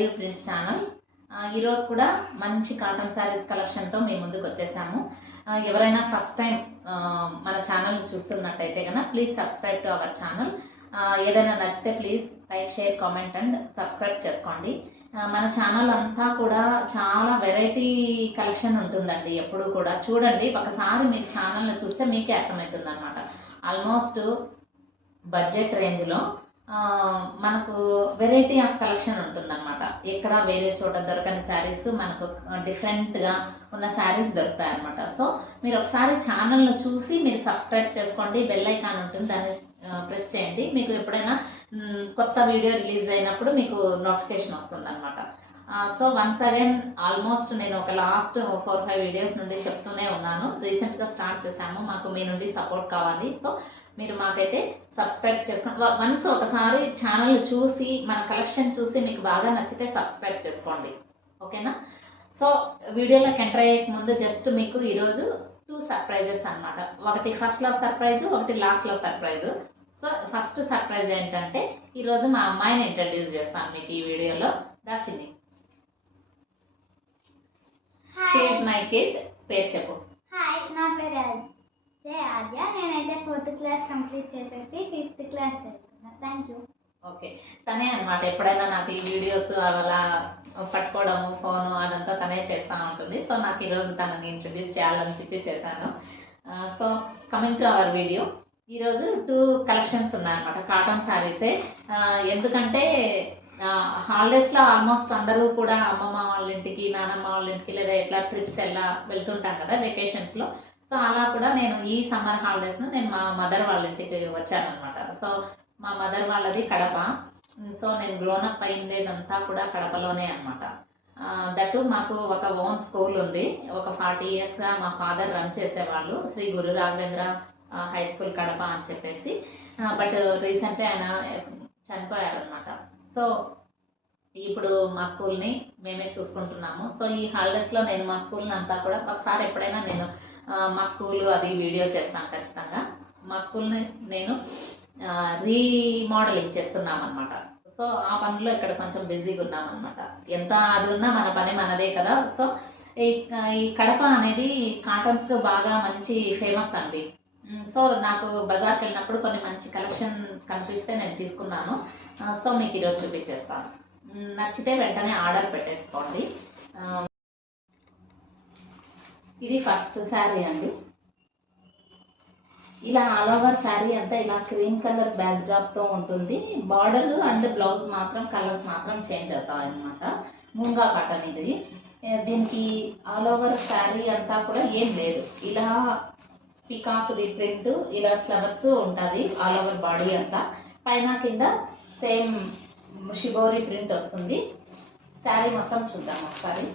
Mayuri prints channel. ఈరోజు కూడా మంచి కాటన్ శారీస్ కలెక్షన్తో మేము ముందుకు వచ్చేసాము. ఎవరైనా ఫస్ట్ టైం మన ఛానల్ చూస్తున్నట్టయితే కనుక please subscribe to our channel. ఏదైనా నచ్చితే please like, share, comment and subscribe చేసుకోండి. మన ఛానల్ అంతా కూడా చాలా వెరైటీ కలెక్షన్ ఉంటుందండి. ఎప్పుడు కూడా చూడండి, ఒకసారి మీరు ఛానల్ని చూస్తే మీకే అర్థమవుతుంది అనమాట. ఆల్మోస్ట్ బడ్జెట్ రేంజ్లో మనకు వెరైటీ ఆఫ్ కలెక్షన్ ఉంటుందన్నమాట. ఎక్కడ వేరే చోట దొరకని శారీస్ మనకు డిఫరెంట్గా ఉన్న శారీస్ దొరుకుతాయి అనమాట. సో మీరు ఒకసారి ఛానల్ను చూసి మీరు సబ్స్క్రైబ్ చేసుకోండి. బెల్ ఐకాన్ ఉంటుంది, దాన్ని ప్రెస్ చేయండి. మీకు ఎప్పుడైనా కొత్త వీడియో రిలీజ్ అయినప్పుడు మీకు నోటిఫికేషన్ వస్తుంది అనమాట. సో వన్స్ అగైన్ ఆల్మోస్ట్ నేను ఒక లాస్ట్ 4-5 వీడియోస్ నుండి చెప్తూనే ఉన్నాను. రీసెంట్గా స్టార్ట్ చేశాము, మాకు మీ నుండి సపోర్ట్ కావాలి. సో మీరు మాకైతే సబ్స్క్రైబ్ చేసుకోండి. వన్స్ ఒకసారి ఛానల్ చూసి మన కలెక్షన్ చూసి మీకు బాగా నచ్చితే సబ్స్క్రైబ్ చేసుకోండి, ఓకేనా? సో వీడియోలోకి ఎంటర్ అయ్యే ముందు జస్ట్ మీకు ఈరోజు 2 సర్ప్రైజెస్ అనమాట. ఒకటి ఫస్ట్లో సర్ప్రైజ్, ఒకటి లాస్ట్లో సర్ప్రైజ్. సో ఫస్ట్ సర్ప్రైజ్ ఏంటంటే ఈరోజు మా అమ్మాయిని ఇంట్రడ్యూస్ చేస్తాను మీకు ఈ వీడియోలో. దాచిని, షీ ఈజ్ మై కిడ్. పేరు చెప్పు. హాయ్, నా పేరు ఆద్య. నేనైతే 4th క్లాస్ కంప్లీట్ చేసేసి 5th క్లాస్ చదువుతున్నా. Thank you. ఓకే, తనే అనమాట. ఎప్పుడైనా నాకు ఈ వీడియోస్ అలా పట్టుకోవడము, ఫోను అదంతా తనే చేస్తూ ఉంటుంది. సో నాకు ఈరోజు తనని ఇంట్రడ్యూస్ చేయాలనిపించి చేశాను. So coming to our video, ఈరోజు 2 కలెక్షన్స్ ఉన్నాయన్నమాట. కాటన్ శారీసే. ఎందుకంటే హాలిడేస్లో ఆల్మోస్ట్ అందరూ కూడా అమ్మమ్మ వాళ్ళ ఇంటికి, నానమ్మ వాళ్ళ ఇంటికి, లేదా ఎట్లా ట్రిప్స్ వెళ్తుంటాం కదా వెకేషన్స్లో. సో అలా కూడా నేను ఈ సమ్మర్ హాలిడేస్ను నేను మా మదర్ వాళ్ళ ఇంటికి వచ్చానమాట. సో మా మదర్ వాళ్ళది కడప. సో నేను గ్రోనప్ అయిందేదంతా కూడా కడపలోనే అనమాట. దట్ మాకు ఒక ఓన్ స్కూల్ ఉంది. ఒక 40 ఇయర్స్గా మా ఫాదర్ రన్ చేసేవాళ్ళు, శ్రీ గురు రాఘవేంద్ర హై స్కూల్ కడప అని చెప్పేసి. బట్ రీసెంట్గా ఆయన చనిపోయారనమాట. సో ఇప్పుడు మా స్కూల్ని మేమే చూసుకుంటున్నాము. సో ఈ హాలిడేస్లో నేను మా స్కూల్ని అంతా కూడా ఒకసారి ఎప్పుడైనా నేను మా స్కూల్ అది వీడియో చేస్తాను ఖచ్చితంగా. మా స్కూల్ని నేను రీమోడలింగ్ చేస్తున్నామన్నమాట. సో ఆ పనిలో ఇక్కడ కొంచెం బిజీగా ఉన్నామన్నమాట. ఎంత అది ఉన్నా మన పని మనదే కదా. సో ఈ కడప అనేది కాటన్స్కి బాగా మంచి ఫేమస్ అండి. సో నాకు బజార్కి వెళ్ళినప్పుడు కొన్ని మంచి కలెక్షన్ కనిపిస్తే నేను తీసుకున్నాను. సో మీకు ఈరోజు చూపించేస్తాను. నచ్చితే వెంటనే ఆర్డర్ పెట్టేసుకోండి. ఇది ఫస్ట్ శారీ అండి. ఇలా ఆల్ ఓవర్ శారీ అంతా ఇలా క్రీమ్ కలర్ బ్యాక్ డ్రాప్తో ఉంటుంది. బార్డర్ అండ్ బ్లౌజ్ మాత్రం కలర్స్ మాత్రం చేంజ్ అవుతాయి అన్నమాట. మూంగా కాటన్ ఇది. దీనికి ఆల్ ఓవర్ శారీ అంతా కూడా ఏం లేదు. ఇలా పికాక్ది ప్రింట్, ఇలా ఫ్లవర్స్ ఉంటుంది ఆల్ ఓవర్ బాడీ అంతా. పైన కింద సేమ్ షిబోరి ప్రింట్ వస్తుంది. శారీ మొత్తం చూద్దాం ఒకసారి.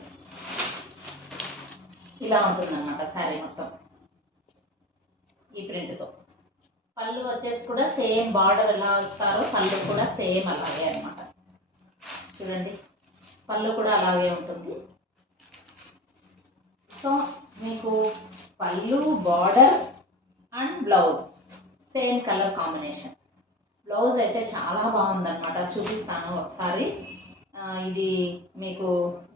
ఇలా ఉంటుందన్నమాట శారీ మొత్తం ఈ ప్రింట్తో. పళ్ళు వచ్చేసి కూడా సేమ్ బార్డర్ ఎలా ఇస్తారో పళ్ళు కూడా సేమ్ అలాగే అనమాట. చూడండి, పళ్ళు కూడా అలాగే ఉంటుంది. సో మీకు పళ్ళు, border and blouse same colour combination. Blouse అయితే చాలా బాగుందన్నమాట, చూపిస్తాను ఒకసారి. ఇది మీకు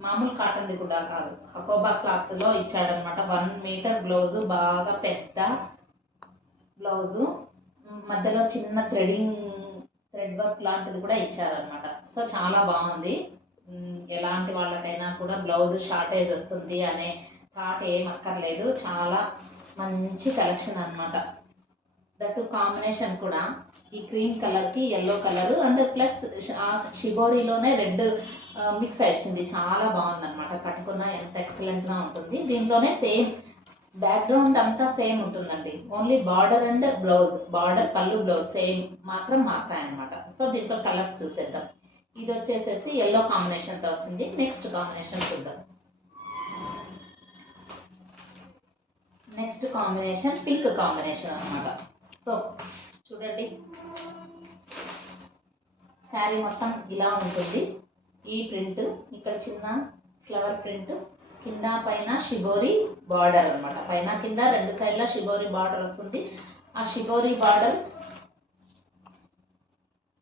మామూలు కాటన్ది కూడా కాదు, హకోబా క్లాత్లో ఇచ్చాడనమాట. 1 మీటర్ బ్లౌజు, బాగా పెద్ద బ్లౌజు, మధ్యలో చిన్న థ్రెడ్ వర్క్ లాంటిది కూడా ఇచ్చారనమాట. సో చాలా బాగుంది. ఎలాంటి వాళ్ళకైనా కూడా బ్లౌజ్ షార్టేజ్ వస్తుంది అనే థాట్ ఏం అక్కర్లేదు. చాలా మంచి కలెక్షన్ అనమాట. దట్ కాంబినేషన్ కూడా ఈ క్రీమ్ కలర్కి ఎల్లో కలర్ అండ్ ప్లస్ షిబోరీలోనే రెడ్ మిక్స్ వచ్చింది. చాలా బాగుందన్నమాట. కట్టుకున్న ఎంత ఎక్సలెంట్గా ఉంటుంది. దీంట్లోనే సేమ్ బ్యాక్గ్రౌండ్ అంతా సేమ్ ఉంటుందండి. Only border and blouse, border పళ్ళు బ్లౌజ్ సేమ్ మాత్రం మారుతాయన్నమాట. సో దీంట్లో కలర్స్ చూసేద్దాం. ఇది వచ్చేసేసి ఎల్లో కాంబినేషన్తో వచ్చింది. నెక్స్ట్ కాంబినేషన్ చూద్దాం. నెక్స్ట్ కాంబినేషన్ పింక్ కాంబినేషన్ అనమాట. సో చూడండి, శారీ మొత్తం ఇలా ఉంటుంది. ఈ ప్రింట్ ఇక్కడ చిన్న ఫ్లవర్ ప్రింట్, కింద పైన షిబోరి బార్డర్ అనమాట. పైన కింద 2 సైడ్ల షిబోరి బార్డర్ వస్తుంది. ఆ షిబోరి బార్డర్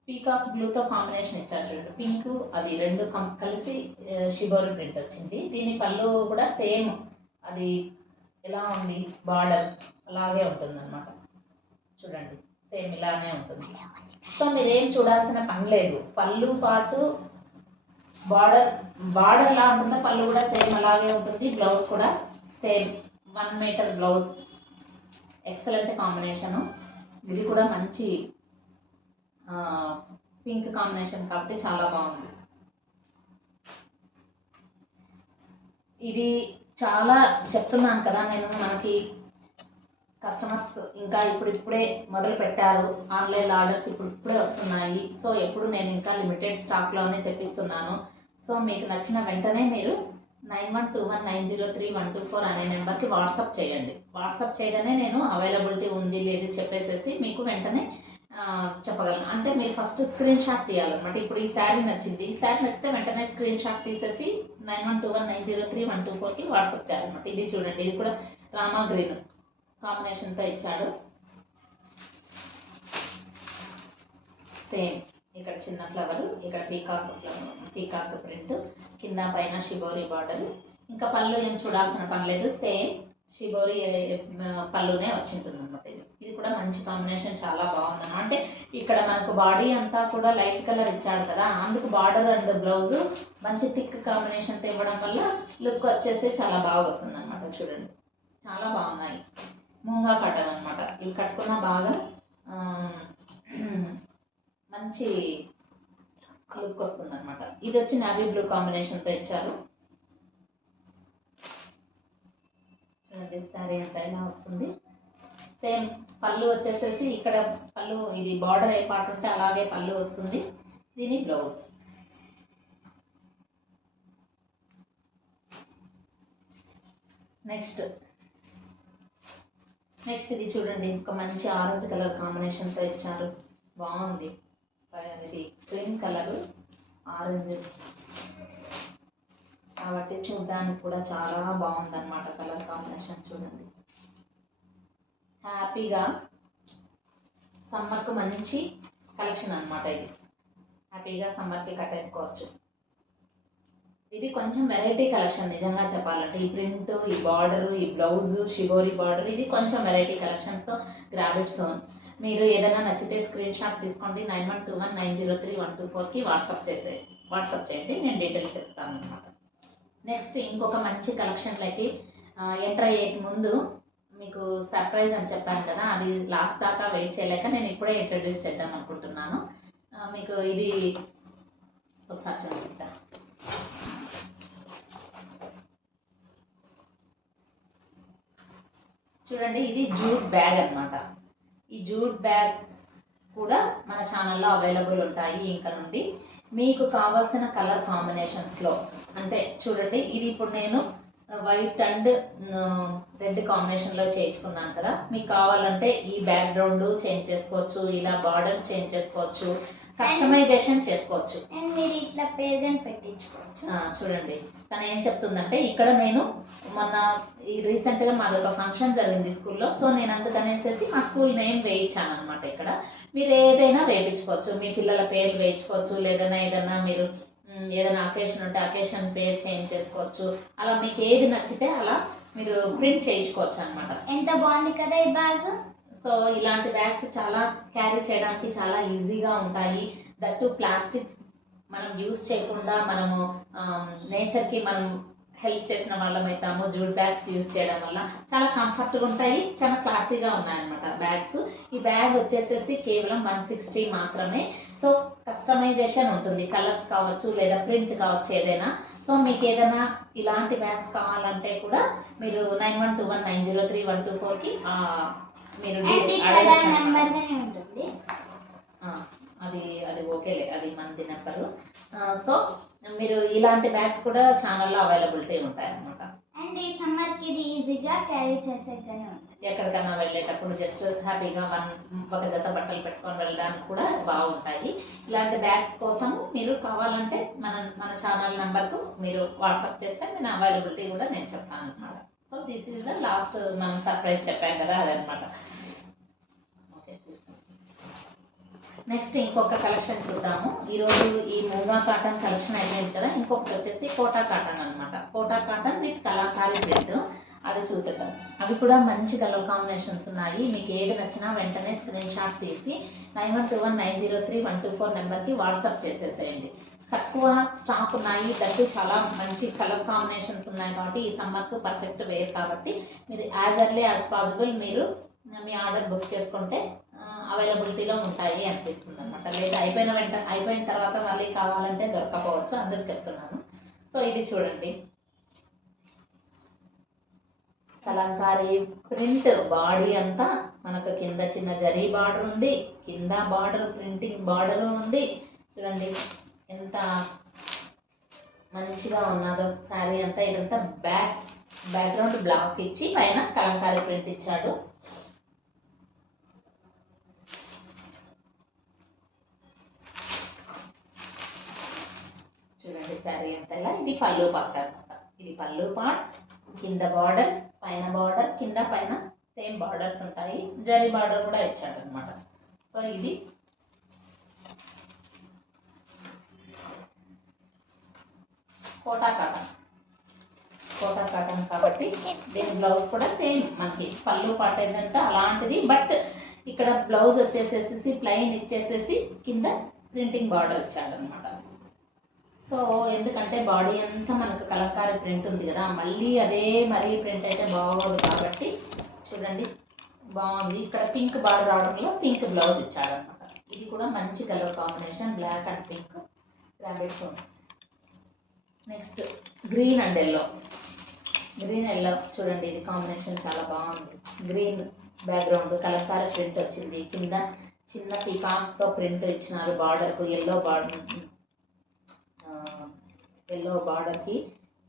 పీకాక్ బ్లూతో కాంబినేషన్ ఇచ్చారు చూడండి, పింక్ అది రెండు కలిసి షిబోరి ప్రింట్ వచ్చింది. దీని పళ్ళు కూడా సేమ్ అది ఎలా ఉంది బార్డర్ అలాగే ఉంటుంది అనమాట. చూడండి సేమ్ ఇలానే ఉంటుంది. సో మీరేం చూడాల్సిన పని లేదు. పళ్ళు పాటు బార్డర్ ఎలా ఉంటుందో పళ్ళు కూడా సేమ్ అలాగే ఉంటుంది. బ్లౌజ్ కూడా same 1 metre blouse. Excellent combination. ఇది కూడా మంచి పింక్ కాంబినేషన్ కాబట్టి చాలా బాగుంది. ఇది చాలా చెప్తున్నాను కదా నేను, మనకి కస్టమర్స్ ఇంకా ఇప్పుడిప్పుడే మొదలు పెట్టారు. ఆన్లైన్ ఆర్డర్స్ ఇప్పుడిప్పుడే వస్తున్నాయి. సో ఎప్పుడు నేను ఇంకా లిమిటెడ్ స్టాక్లోనే తెప్పిస్తున్నాను. సో మీకు నచ్చిన వెంటనే మీరు 9121903124 అనే నెంబర్కి వాట్సాప్ చేయండి. వాట్సాప్ చేయగానే నేను అవైలబిలిటీ ఉంది లేదు చెప్పేసేసి మీకు వెంటనే చెప్పగలను. అంటే మీరు ఫస్ట్ స్క్రీన్ షాట్ తీయాలన్నమాట. ఇప్పుడు ఈ శారీ నచ్చింది, ఈ శారీ నచ్చితే వెంటనే స్క్రీన్ షాట్ తీసేసి 9121903124కి వాట్సాప్ చేయాలన్నమాట. ఇది చూడండి, ఇది కూడా రామా గ్రీన్ కాంబినేషన్తో ఇచ్చాడు. సేమ్ ఇక్కడ చిన్న ఫ్లవర్, ఇక్కడ పీకాక్ ప్రింట్, కింద పైన షిబోరి బార్డర్. ఇంకా పళ్ళు ఏం చూడాల్సిన పని లేదు, సేమ్ షిబోరి పళ్ళునే వచ్చింటుంది అనమాట. ఇది కూడా మంచి కాంబినేషన్, చాలా బాగుంది. అంటే ఇక్కడ మనకు బాడీ అంతా కూడా లైట్ కలర్ ఇచ్చాడు కదా, అందుకు బార్డర్ అండ్ బ్లౌజ్ మంచి థిక్ కాంబినేషన్తో ఇవ్వడం వల్ల లుక్ వచ్చేసి చాలా బాగా వస్తుంది అనమాట. చూడండి చాలా బాగున్నాయి. మూంగా కట్టను అనమాట. ఇవి కట్టుకున్న బాగా మంచి లుక్ వస్తుంది అనమాట. ఇది వచ్చి నావీ బ్లూ కాంబినేషన్తో ఇచ్చారు. చూడండి శారీ అంతా ఇలా వస్తుంది. సేమ్ పళ్ళు వచ్చేసేసి ఇక్కడ పళ్ళు ఇది బార్డర్ ఏ పార్ట్ ఉంటే అలాగే పళ్ళు వస్తుంది. దీని బ్లౌజ్. నెక్స్ట్ ఇది చూడండి, ఒక మంచి ఆరెంజ్ కలర్ కాంబినేషన్తో ఇచ్చారు. బాగుంది. ఇది గ్రీన్ కలర్ ఆరెంజ్ కాబట్టి చూడడానికి కూడా చాలా బాగుందన్నమాట కలర్ కాంబినేషన్. చూడండి హ్యాపీగా సమ్మర్కు మంచి కలెక్షన్ అనమాట. ఇది హ్యాపీగా సమ్మర్కి కట్టేసుకోవచ్చు. ఇది కొంచెం వెరైటీ కలెక్షన్ నిజంగా చెప్పాలంటే. ఈ ప్రింట్, ఈ బార్డర్, ఈ బ్లౌజ్, షిబోరి బార్డర్, ఇది కొంచెం variety collection. So grab it soon. మీరు ఏదైనా నచ్చితే స్క్రీన్ షాట్ తీసుకోండి. 9121903124కి వాట్సాప్ చేయండి, నేను డీటెయిల్స్ చెప్తాను అనమాట. నెక్స్ట్ ఇంకొక మంచి కలెక్షన్లకి ఎంటర్ అయ్యే ముందు మీకు సర్ప్రైజ్ అని చెప్పాను కదా, అది లాస్ట్ దాకా వెయిట్ చేయలేక నేను ఇప్పుడే ఇంట్రడ్యూస్ చేద్దాం అనుకుంటున్నాను. మీకు ఇది ఒకసారి చూపిద్దాం. చూడండి ఇది జూట్ బ్యాగ్ అన్నమాట. ఈ జూట్ బ్యాగ్ కూడా మన ఛానల్లో అవైలబుల్ ఉంటాయి ఇంకా నుండి. మీకు కావాల్సిన కలర్ కాంబినేషన్స్లో అంటే చూడండి, ఇది ఇప్పుడు నేను వైట్ అండ్ రెడ్ కాంబినేషన్లో చేయించుకున్నాను కదా, మీకు కావాలంటే ఈ బ్యాక్గ్రౌండ్ చేంజ్ చేసుకోవచ్చు, ఇలా బార్డర్స్ చేంజ్ చేసుకోవచ్చు, కస్టమైజేషన్ చేసుకోవచ్చు. అండ్ మీరు ఇట్లా పేజెంట్ పెట్టించుకోవచ్చు. చూడండి తను ఏం చెప్తుందంటే, ఇక్కడ నేను మొన్న రీసెంట్గా మాది ఒక ఫంక్షన్ జరిగింది స్కూల్లో. సో నేను అందుకనేసేసి మా స్కూల్ నేమ్ వేయించాను అనమాట. ఇక్కడ మీరు ఏదైనా వేయించుకోవచ్చు, మీ పిల్లల పేరు వేయించుకోవచ్చు, ఏదైనా మీరు ఏదైనా అకేషన్ ఉంటే అకేషన్ పేరు చేంజ్ చేసుకోవచ్చు. అలా మీకు ఏది నచ్చితే అలా మీరు ప్రింట్ చేయించుకోవచ్చు అనమాట. ఎంత బాగుంది కదా ఈ బ్యాగ్. సో ఇలాంటి బ్యాగ్స్ చాలా క్యారీ చేయడానికి చాలా ఈజీగా ఉంటాయి. దట్టు ప్లాస్టిక్స్ మనం యూజ్ చేయకుండా మనము నేచర్కి మనం హెల్ప్ చేసిన వాళ్ళం అవుతాము. జూట్ బ్యాగ్స్ యూజ్ చేయడం వల్ల చాలా కంఫర్ట్గా ఉంటాయి, చాలా క్లాసీగా ఉన్నాయన్నమాట బ్యాగ్స్. ఈ బ్యాగ్ వచ్చేసేసి కేవలం 160 మాత్రమే. సో కస్టమైజేషన్ ఉంటుంది, కలర్స్ కావచ్చు లేదా ప్రింట్ కావచ్చు ఏదైనా. సో మీకు ఏదైనా ఇలాంటి బ్యాగ్స్ కావాలంటే కూడా మీరు 9121903124కి మీరు ఉంటుంది. అది ఓకేలే, అది మనది నెంబరు. సో మీరు ఇలాంటి బ్యాగ్స్ కూడా ఛానల్లో అవైలబిలిటీ ఉంటాయి అన్నమాట. అండ్ ఈ సమ్మర్కి ఇది ఈజీగా క్యారీ చేసేగానే ఉంటుంది. ఎక్కడికన్నా వెళ్ళేటప్పుడు జస్ట్ హ్యాపీగా ఒక జత బట్టలు పెట్టుకొని వెళ్ళడానికి కూడా బాగుంటాయి. ఇలాంటి బ్యాగ్స్ కోసం మీరు కావాలంటే మన ఛానల్ నెంబర్కు మీరు వాట్సాప్ చేస్తే నేను అవైలబిలిటీ కూడా నేను చెప్తాను అనమాట. So this is the last మనం సర్ప్రైజ్ చెప్పాం కదా, అదనమాట. ఓకే నెక్స్ట్ ఇంకొక కలెక్షన్ చూద్దాము. ఈరోజు ఈ మూగా కాటన్ కలెక్షన్ అయిపోయింది కదా, ఇంకొకటి వచ్చేసి కోటా కాటన్ అనమాట. కోటా కాటన్ విత్ కలాకారీ ప్రింట్, అది చూసేద్దాం. అవి కూడా మంచి కలర్ కాంబినేషన్స్ ఉన్నాయి. మీకు ఏది నచ్చినా వెంటనే స్క్రీన్ షాట్ తీసి 9121903124 నెంబర్కి వాట్సాప్ చేసేసేయండి. తక్కువ స్టాక్ ఉన్నాయి, దట్టు చాలా మంచి కలర్ కాంబినేషన్స్ ఉన్నాయి కాబట్టి ఈ సమ్మర్కు పర్ఫెక్ట్ వేర్ కాబట్టి మీరు యాజ్ ఎర్లీ యాజ్ పాసిబుల్ మీరు మీ ఆర్డర్ బుక్ చేసుకుంటే అవైలబిలిటీలో ఉంటాయి అనిపిస్తుంది అనమాట. లేదా అయిపోయిన తర్వాత మళ్ళీ కావాలంటే దొరకపోవచ్చు, అందుకు చెప్తున్నాను. సో ఇది చూడండి, కలంకారీ ప్రింట్ బాడీ అంతా మనకు కింద చిన్న జరీ బార్డర్ ఉంది, కింద బార్డర్ ప్రింటింగ్ బార్డర్ ఉంది. చూడండి ఎంత మంచిగా ఉన్నదో శారీ అంతా. ఇదంతా బ్యాక్గ్రౌండ్ బ్లాక్ ఇచ్చి పైన కలంకారీ ప్రింట్ ఇచ్చాడు. చూడండి శారీ అంతా ఇలా. ఇది పళ్ళు పార్ట్ అనమాట. ఇది పళ్ళు పార్ట్, కింద బార్డర్, పైన బార్డర్, కింద పైన సేమ్ బార్డర్స్ ఉంటాయి. జరీ బార్డర్ కూడా ఇచ్చాడు అనమాట. సో ఇది కోటా కాటన్ కాబట్టి దీని బ్లౌజ్ కూడా సేమ్ మనకి పళ్ళు పార్ట్ ఏంటంటే అలాంటిది. బట్ ఇక్కడ బ్లౌజ్ వచ్చేసేసి ప్లెయిన్ ఇచ్చేసేసి కింద ప్రింటింగ్ బార్డర్ ఇచ్చాడు అనమాట. సో ఎందుకంటే బాడీ అంతా మనకు కలంకారీ ప్రింట్ ఉంది కదా, మళ్ళీ అదే మరీ ప్రింట్ అయితే బాగోదు కాబట్టి చూడండి బాగుంది. ఇక్కడ పింక్ బార్డర్ రావడంలో పింక్ బ్లౌజ్ ఇచ్చాడు అనమాట. ఇది కూడా మంచి colour combination, black and pink rabbits ఉంది. Next green and yellow. Green yellow చూడండి, ఇది కాంబినేషన్ చాలా బాగుంది. గ్రీన్ బ్యాక్గ్రౌండ్ కలంకారీ ప్రింట్ వచ్చింది, కింద చిన్న పికాక్స్తో ప్రింట్ ఇచ్చినారు. బార్డర్కు ఎల్లో బార్డర్కి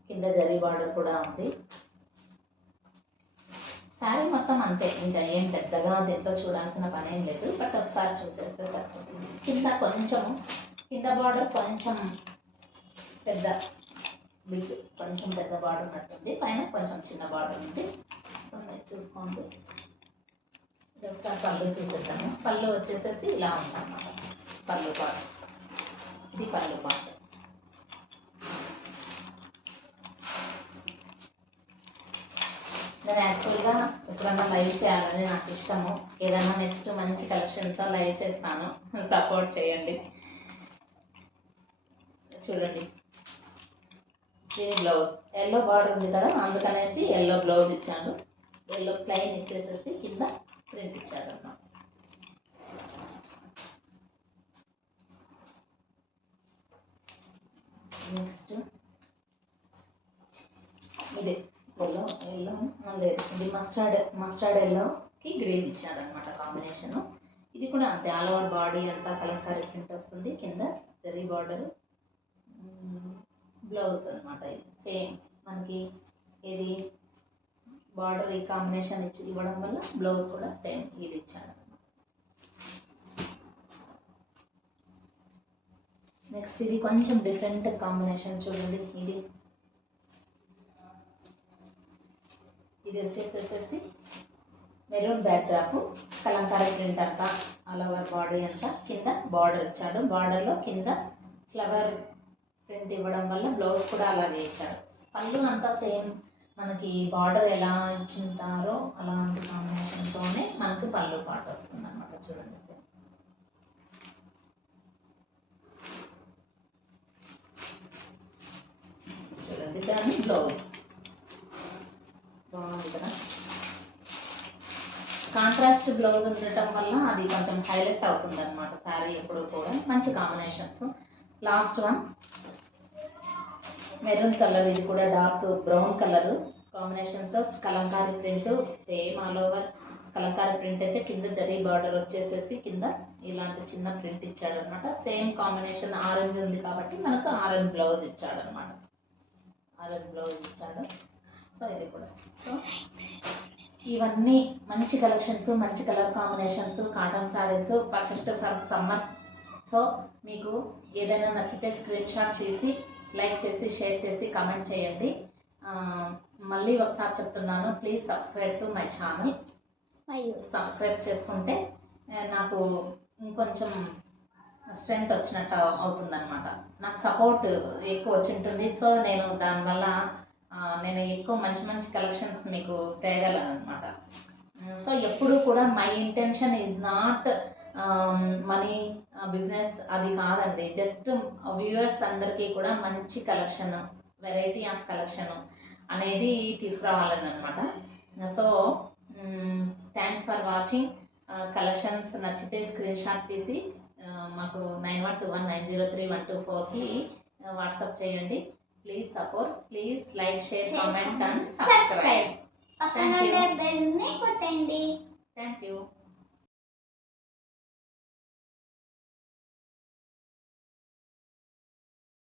కింద జరీ బార్డర్ కూడా ఉంది. శారీ మొత్తం అంతే, ఇంకా ఏం పెద్దగా దీంట్లో చూడాల్సిన పని ఏం లేదు. బట్ ఒకసారి చూసేస్తే సరిపోతుంది. కింద బార్డర్ కొంచెం పెద్ద బిగ్, కొంచెం పెద్ద బార్డర్ ఉన్నట్టుంది, పైన కొంచెం చిన్న బార్డర్ ఉంది. సో మీరు చూసుకోండి. ఇది ఒకసారి పళ్ళు చూసేద్దాము. పళ్ళు వచ్చేసేసి ఇలా ఉందన్నమాట. పళ్ళు పార్ట్, ఇది పళ్ళు పార్ట్. నేను యాక్చువల్గా ఎప్పుడన్నా లైవ్ చేయాలని నాకు ఇష్టము. ఏదైనా నెక్స్ట్ మంచి కలెక్షన్తో లైవ్ చేస్తాను, సపోర్ట్ చేయండి. చూడండి దీని బ్లౌజ్ ఎల్లో బార్డర్ ఉంది కదా, అందుకనేసి ఎల్లో బ్లౌజ్ ఇచ్చాడు. ఎల్లో ప్లెయిన్ ఇచ్చేసేసి కింద ప్రింట్ ఇచ్చాడు అన్నమాట. నెక్స్ట్ ఇది ఎల్లో లేదు, ఇది మస్టర్డ్ ఎల్లోకి గ్రీన్ ఇచ్చాడు అనమాట కాంబినేషను. ఇది కూడా అంతే, ఆల్ ఓవర్ బాడీ అంతా కలంకారీ ప్రింట్ వస్తుంది, కింద జరీ బార్డర్ బ్లౌజ్ అనమాట. ఇది సేమ్ మనకి ఇది బార్డర్ ఈ కాంబినేషన్ ఇవ్వడం వల్ల బ్లౌజ్ కూడా సేమ్ ఇది ఇచ్చాడు. నెక్స్ట్ ఇది కొంచెం డిఫరెంట్ కాంబినేషన్ చూడండి. ఇది వచ్చేసేసి మెరూన్ బ్యాక్డ్రాప్, కలంకారీ ప్రింట్ అంతా ఆల్ ఓవర్ బాడీ అంతా, కింద బార్డర్ ఇచ్చాడు. బార్డర్లో కింద ఫ్లవర్ ప్రింట్ ఇవ్వడం వల్ల బ్లౌజ్ కూడా అలాగే ఇచ్చాడు. పళ్ళు అంతా సేమ్ మనకి బార్డర్ ఎలా ఇచ్చింటారో అలాంటి కాంబినేషన్తోనే మనకి పళ్ళు పాట వస్తుంది అనమాట. చూడండి సేమ్. చూడండి దాని బ్లౌజ్ బాగుంది కదా. కాంట్రాస్ట్ బ్లౌజ్ ఉండటం వల్ల అది కొంచెం హైలైట్ అవుతుంది అనమాట శారీ ఎప్పుడు కూడా. మంచి combinations. Last one maroon colour, ఇది కూడా డార్క్ బ్రౌన్ కలర్ కాంబినేషన్తో Kalamkari print same all over Kalamkari print అయితే కింద జరీ బార్డర్ వచ్చేసేసి కింద ఇలాంటి చిన్న ప్రింట్ ఇచ్చాడు అనమాట. సేమ్ కాంబినేషన్ ఆరెంజ్ ఉంది కాబట్టి మనకు ఆరెంజ్ బ్లౌజ్ ఇచ్చాడు అనమాట. ఆరెంజ్ బ్లౌజ్ ఇచ్చాడు. సో ఇది కూడా. సో ఇవన్నీ మంచి కలెక్షన్స్, మంచి colour combinations, cotton saris perfect for summer. So మీకు ఏదైనా నచ్చితే స్క్రీన్ షాట్ తీసి లైక్ చేసి షేర్ చేసి కామెంట్ చేయండి. మళ్ళీ ఒకసారి చెప్తున్నాను, please subscribe to my channel. Subscribe చేసుకుంటే నాకు ఇంకొంచెం స్ట్రెంగ్త్ వచ్చినట్టు అవుతుంది అనమాట. నాకు సపోర్ట్ ఎక్కువ వచ్చి ఉంటుంది. సో నేను దానివల్ల నేను ఎక్కువ మంచి మంచి కలెక్షన్స్ మీకు తేగలను అనమాట. సో ఎప్పుడు కూడా my intention is not money business అది కాదండి. జస్ట్ వ్యూవర్స్ అందరికీ కూడా మంచి కలెక్షన్, వెరైటీ ఆఫ్ కలెక్షన్ అనేది తీసుకురావాలని అనమాట. So thanks for watching. Collections నచ్చితే స్క్రీన్ షాట్ తీసి మాకు 9121903124కి వాట్సాప్ చేయండి. Please support, please like, share, comment and subscribe. పక్కన ఉండే బెల్ ని కొట్టండి. Thank you.